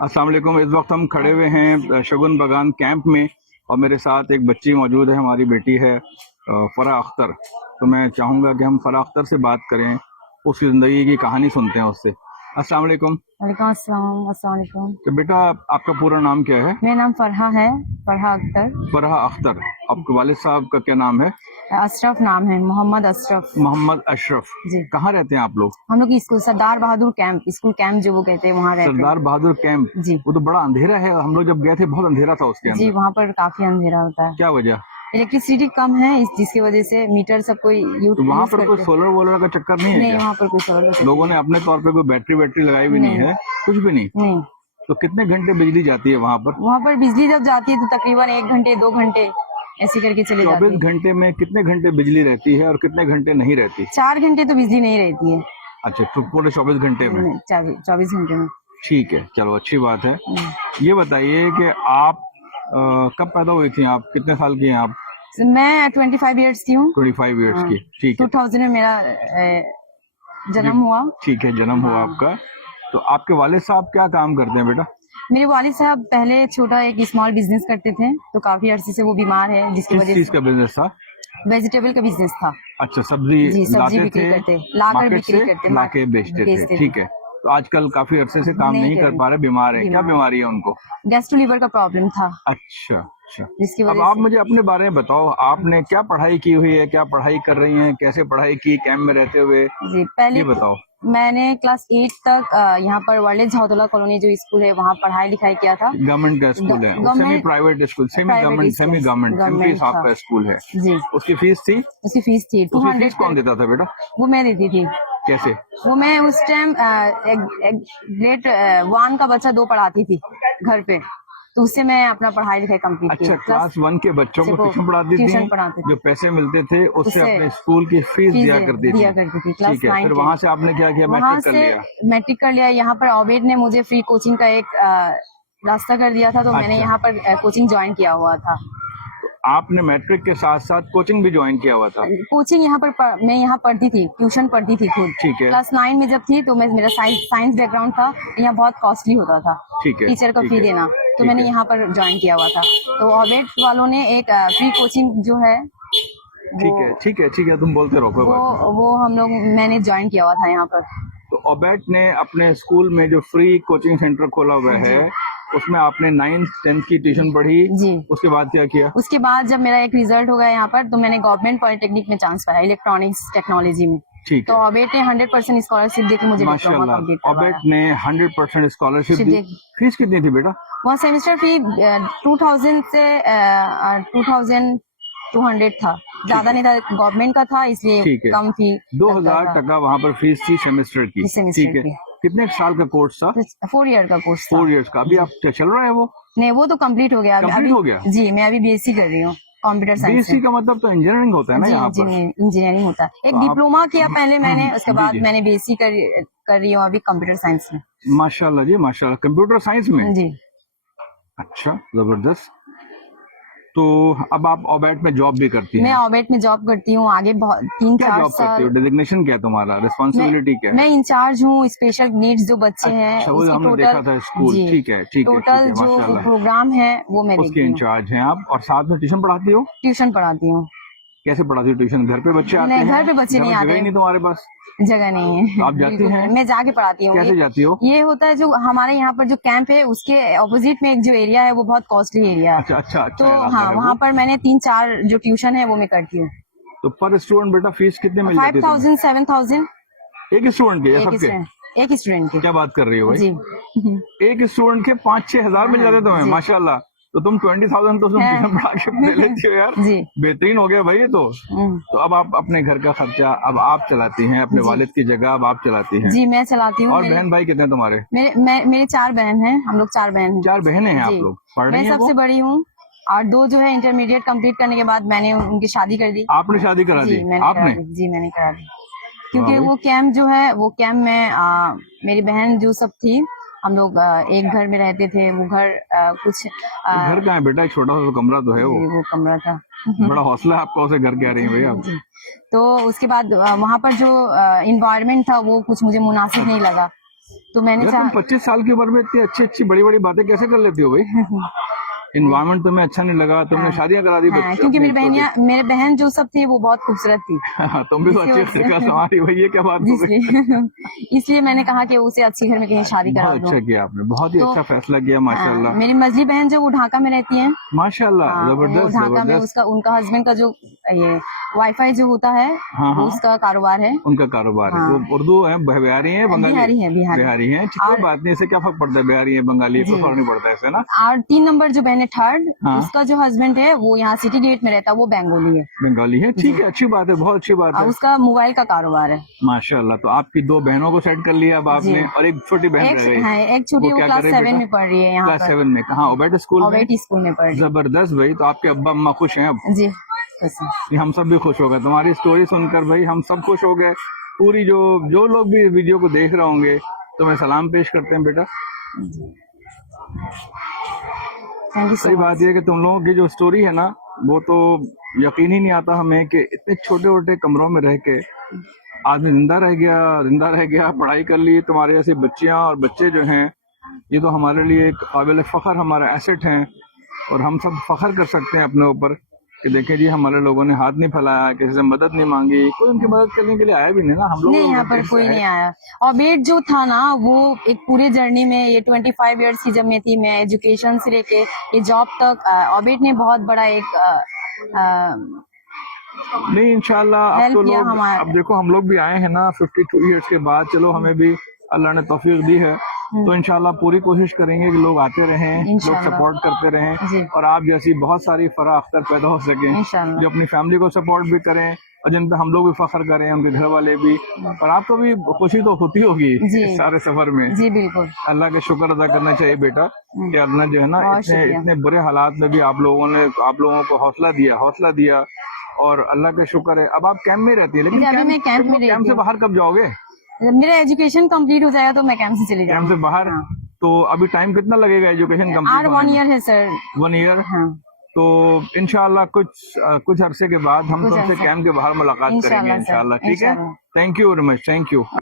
अस्सलाम वालेकुम। इस वक्त हम खड़े हुए हैं शगुन बागान कैंप में और मेरे साथ एक बच्ची मौजूद है, हमारी बेटी है फराह अख्तर। तो मैं चाहूँगा कि हम फराह अख्तर से बात करें, उसकी ज़िंदगी की कहानी सुनते हैं उससे। अस्सलाम वालेकुम। वालेकुम अस्सलाम। अस्सलाम वालेकुम। तो बेटा, आपका पूरा नाम क्या है? मेरा नाम फरहा है, फरहा अख्तर। फराह अख्तर। आपके वालिद साहब का क्या नाम है? अशरफ नाम है, मोहम्मद अशरफ। मोहम्मद अशरफ। जी। कहाँ रहते हैं आप लोग? हम लोग स्कूल सरदार बहादुर कैंप, स्कूल कैंप जो वो कहते हैं, वहाँ रहते सरदार हैं। बहादुर कैंप। जी। वो तो बड़ा अंधेरा है, हम लोग जब गए थे बहुत अंधेरा था उसके जी, अंदर। वहाँ पर काफी अंधेरा होता है। क्या वजह? इलेक्ट्रिसिटी कम है, जिसकी वजह से मीटर सब कोई तो वहाँ यूज पर कोई करते हैं। सोलर वोलर का चक्कर नहीं है नहीं, क्या? वहाँ पर कोई सोलर लोगों ने अपने तौर पे कोई बैटरी वैटरी लगाई भी नहीं है? कुछ भी नहीं? नहीं। तो कितने घंटे बिजली जाती है वहाँ पर? वहाँ पर बिजली जब जाती है तो तकरीबन 1 घंटे 2 घंटे ऐसी करके चले जाती 24 है। घंटे में कितने घंटे बिजली रहती है और कितने घंटे नहीं रहती? 4 घंटे तो बिजली नहीं रहती है। अच्छा, तो पूरे 24 घंटे में? 24 घंटे में। ठीक है, चलो अच्छी बात है। ये बताइए कि आप कब पैदा हुई थी? आप कितने साल की हैं आप? मैं 25 ईयर्स की हूँ। 25 ईयर्स की। ठीक है। 2000 में मेरा जन्म हुआ। ठीक है, जन्म हुआ हाँ। आपका। तो आपके वालिद साहब क्या काम करते हैं बेटा? मेरे वालिद साहब पहले छोटा एक स्मॉल बिजनेस करते थे, तो काफी अरसे से वो बीमार है, जिसकी किस वजह चीज से का बिजनेस था? वेजिटेबल का बिजनेस था। अच्छा, सब्जी जी, सब्जी लाते बिक्री थे, करते, लाकर मार्केट बिक्री से करते, लाके बेचते थे। ठीक है। तो आजकल काफी अरसे से काम नहीं कर पा रहे, बीमार है। क्या बीमारी है उनको? गैस्ट्रो लीवर का प्रॉब्लम था, अच्छा अच्छा। जिसकी अब वजह आप से। मुझे अपने बारे में बताओ, आपने क्या पढ़ाई की हुई है, क्या पढ़ाई कर रही हैं, कैसे पढ़ाई की कैंप में रहते हुए? जी, पहले ये बताओ। मैंने क्लास 8 तक यहाँ पर वर्ल्ड झाउतला कॉलोनी जो स्कूल है वहाँ पढ़ाई लिखाई किया था। गवर्नमेंट का स्कूल है? Semi government private school? Semi private government, semi government, MP government साहब था। का स्कूल है। जी, उसकी फीस थी? उसकी फीस थी उसकी 200 फीस कौन देता था बेटा? वो मैं देती थी। कैसे? वो मैं उस टाइम ग्रेड 1 का बच्चा 2 पढ़ाती थी घर पे, तो उससे मैं अपना पढ़ाई लिखाई कंप्लीट की। अच्छा, क्लास 1 के बच्चों को ट्यूशन पढ़ाती ट्यूशन थी, पढ़ाते जो थे, पैसे मिलते थे उससे उससे अपने स्कूल की फीस दिया करती थी। क्लास ठीक है, 9 फिर के। वहां से आपने क्या किया? वहां मैट्रिक कर से लिया? मैट्रिक कर लिया। यहाँ पर ऑबेड ने मुझे फ्री कोचिंग का एक रास्ता कर दिया था, तो मैंने अच्छा। यहाँ पर कोचिंग ज्वाइन किया हुआ था। आपने मैट्रिक के साथ साथ कोचिंग भी ज्वाइन किया हुआ था? कोचिंग यहाँ पर मैं यहाँ पढ़ती थी, ट्यूशन पढ़ती थी खुद। ठीक है। क्लास 9 में जब थी तो मेरा साइंस बैकग्राउंड था, यहाँ बहुत कॉस्टली होता था ठीक है, टीचर का ठीक फी है, देना, तो ठीक मैंने है। यहाँ पर ज्वाइन किया हुआ था। तो ऑबेड वालों ने एक फ्री कोचिंग जो है ठीक है, ठीक है, ठीक है, तुम बोलते रहो, कोई बात नहीं। वो हम लोग मैंने ज्वाइन किया हुआ था यहाँ पर। तो ओबेट ने अपने स्कूल में जो फ्री कोचिंग सेंटर खोला हुआ है, उसमें आपने 9th 10th की ट्यूशन पढ़ी। जी। उसके बाद क्या किया? उसके बाद जब मेरा एक रिजल्ट हो गया यहाँ पर, तो मैंने गवर्नमेंट पॉलिटेक्निक में चांस पाया, इलेक्ट्रॉनिक्स टेक्नोलॉजी में। ठीक तो है। ऑबेट ने 100% स्कॉलरशिप देकर मुझे डिप्लोमा कंप्लीट माशाल्लाह, करवाया। ओबेट ने 100% स्कॉलरशिप दी। फीस कितनी थी बेटा? वहाँ सेमेस्टर फी 2000 से 2200 था, ज्यादा नहीं था, गवर्नमेंट का था इसलिए कम फी। 2000 टका वहाँ पर फीस थी सेमेस्टर की। ठीक है। कितने साल का कोर्स था? 4 ईयर का कोर्स था। 4 इयर्स का। अभी आप क्या चल रहा है वो? नहीं, वो तो कंप्लीट हो गया। कंप्लीट हो गया? जी, मैं अभी बीएससी कर रही हूँ कंप्यूटर साइंस। बीएससी का मतलब तो इंजीनियरिंग होता है ना यहाँ पर? इंजीनियरिंग होता है। एक डिप्लोमा किया पहले मैंने, उसके बाद मैंने बीएससी कर रही हूँ अभी कंप्यूटर साइंस में। माशाल्लाह जी, माशाल्लाह। कंप्यूटर साइंस में? जी। अच्छा, जबरदस्त। तो अब आप ओबेट में जॉब भी करती हैं? मैं ओबेट में जॉब करती हूँ आगे 3-4 साल। डेजिग्नेशन क्या है तुम्हारा? रिस्पॉन्सिबिलिटी क्या है? मैं इंचार्ज हूँ स्पेशल नीड्स जो बच्चे हैं उसकी हमने देखा था स्कूल। ठीक है, ठीक है, टोटल जो प्रोग्राम है वो मैं उसके इंचार्ज हैं आप। और साथ में ट्यूशन पढ़ाती हो? ट्यूशन पढ़ाती हूँ। कैसे पढ़ाती हो ट्यूशन? घर पे बच्चे आते हैं? घर पे बच्चे नहीं आते, जगह नहीं तुम्हारे पास? जगह नहीं है। आप जाती हैं? मैं जाके पढ़ाती हूँ। कैसे जाती हो? ये होता है जो हमारे यहाँ पर जो कैंप है उसके ऑपोजिट में एक जो एरिया है वो बहुत कॉस्टली एरिया है। अच्छा। तो हाँ, वहाँ पर मैंने 3-4 जो ट्यूशन है वो मैं करती हूँ। तो पर स्टूडेंट बेटा फीस कितने मिल जाती है? 5000 7000 एक स्टूडेंट के? सबके? एक स्टूडेंट के। क्या बात कर रही हो भाई? जी। एक स्टूडेंट के 5-6 हजार मिल जाते तुम्हें? माशाल्लाह। तो तुम 20,000 तो तुम ट्यूशन पढ़ा के दे लेती हो यार। जी। बेहतरीन हो गया भाई ये तो। तो अब आप अपने घर का खर्चा अब आप चलाती हैं, अपने वालिद की जगह अब आप चलाती हैं? जी, मैं चलाती हूँ। और बहन भाई कितने तुम्हारे? मेरे 4 बहन हैं, हम लोग 4 बहन हैं। 4 बहनें हैं आप लोग? पढ़ रही हैं? मैं सबसे बड़ी हूँ और 2 जो है इंटरमीडिएट कंप्लीट करने के बाद मैंने उनकी शादी कर दी। आपने शादी करा दी? आपने? जी, मैंने करा दी, क्योंकि वो कैंप जो है वो कैंप में मेरी बहन जो सब थी, हम लोग एक घर में रहते थे। वो घर कुछ घर कहाँ है बेटा? एक छोटा सा कमरा तो है वो कमरा था। बड़ा हौसला है आपका, उसे घर कह रही हैं भैया आप। तो उसके बाद वहाँ पर जो इन्वायरमेंट था वो कुछ मुझे मुनासिब नहीं लगा, तो मैंने यार तुम 25 साल की उम्र में इतनी अच्छी अच्छी बड़ी बड़ी बातें कैसे कर लेती हो भाई? इन्वायरमेंट तुम्हें अच्छा नहीं लगा, तुमने शादियां करा दी हाँ, क्योंकि मेरे बहन जो सब थी वो बहुत खूबसूरत थी। तुम भी अच्छे घर का संवारी भाई, ये क्या बात हो गई? इसलिए मैंने कहा कि उसे अच्छी घर में कहीं शादी करा बहुत दूं। अच्छा किया आपने, बहुत ही तो अच्छा फैसला किया माशाल्लाह। मेरी मझली बहन जो वो ढाका में रहती है, माशाल्लाह, वो जबरदस्त ढाका में जबरदस्त। उनका हस्बैंड का जो ये वाईफाई जो होता है हाँ, वो हाँ। उसका कारोबार है। उनका कारोबार है। हाँ। वो उर्दू है, बिहारी है, बंगाली? बिहारी है। कोई बात नहीं, इससे क्या फर्क पड़ता है, बिहारी है बंगाली, कोई फर्क नहीं पड़ता है इससे ना। और 3 नंबर जो बहन है थर्ड, हाँ। उसका जो हस्बैंड है वो यहाँ सिटी गेट में रहता है, वो बंगाली है। बंगाली है, ठीक है, अच्छी बात है, बहुत अच्छी बात है। उसका मोबाइल का कारोबार है। माशाल्लाह, तो आपकी 2 बहनों को सेट कर लिया अब आपने, और एक छोटी बहन रह गई। एक छोटी वो क्या क्लास कर रही 7 में पढ़ रही है यहाँ क्लास पर। 7 में कहाँ? ओबेट स्कूल में? ओबेट स्कूल में पढ़ रही है। जबरदस्त भाई, तो आपके अब्बा अम्मा खुश हैं अब? जी, ये हम सब भी खुश हो गए तुम्हारी स्टोरी सुनकर भाई, हम सब खुश हो गए। पूरी जो लोग भी इस वीडियो को देख रहे होंगे तुम्हें सलाम पेश करते हैं बेटा। थैंक यू सही सो बात मच। यह है कि तुम लोगों की जो स्टोरी है ना, वो तो यकीन ही नहीं आता हमें कि इतने छोटे छोटे कमरों में रह के आदमी जिंदा रह गया, पढ़ाई कर ली। तुम्हारे जैसी बच्चियां और बच्चे जो हैं, ये तो हमारे लिए एक काबिल फख्र, हमारा एसेट हैं, और हम सब फख्र कर सकते हैं अपने ऊपर कि देखें जी, हमारे लोगों ने हाथ नहीं फैलाया, किसी से मदद नहीं मांगी, कोई उनकी मदद करने के लिए आया भी नहीं ना। हम लोग नहीं, यहाँ पर कोई नहीं आया। और वेट जो था ना, वो एक पूरे जर्नी में, ये 25 इयर्स की जब मैं थी, मैं एजुकेशन से लेके ये जॉब तक, अबेट ने बहुत बड़ा एक नहीं, इंशाल्लाह अब तो लोग, अब देखो हम लोग भी आए हैं ना 52 इयर्स के बाद, चलो हमें भी अल्लाह ने तौफीक दी है, तो इंशाल्लाह पूरी कोशिश करेंगे कि लोग आते रहें, लोग सपोर्ट करते रहें, और आप जैसी बहुत सारी फराह अख्तर पैदा हो सकें जो अपनी फैमिली को सपोर्ट भी करें और जिन पे हम लोग भी फख्र करें, उनके घर वाले भी। और आपको भी खुशी तो होती होगी इस सारे सफर में। जी बिल्कुल, अल्लाह का शुक्र अदा करना चाहिए बेटा कि अल्लाह जो है ना इतने बुरे हालात में भी आप लोगों को हौसला दिया, और अल्लाह का शुक्र है। अब आप कैंप में रहती है, लेकिन कैंप से बाहर कब जाओगे? मेरा एजुकेशन कंप्लीट हो जाएगा तो मैं कैंप से चली जाऊंगी। कैंप से बाहर? तो अभी टाइम कितना लगेगा एजुकेशन कंप्लीट? 1 ईयर है सर। 1 ईयर? हाँ। तो इंशाल्लाह कुछ अरसे के बाद हम तुमसे कैंप के बाहर मुलाकात करेंगे इंशाल्लाह, ठीक है? Thank you very much, thank you.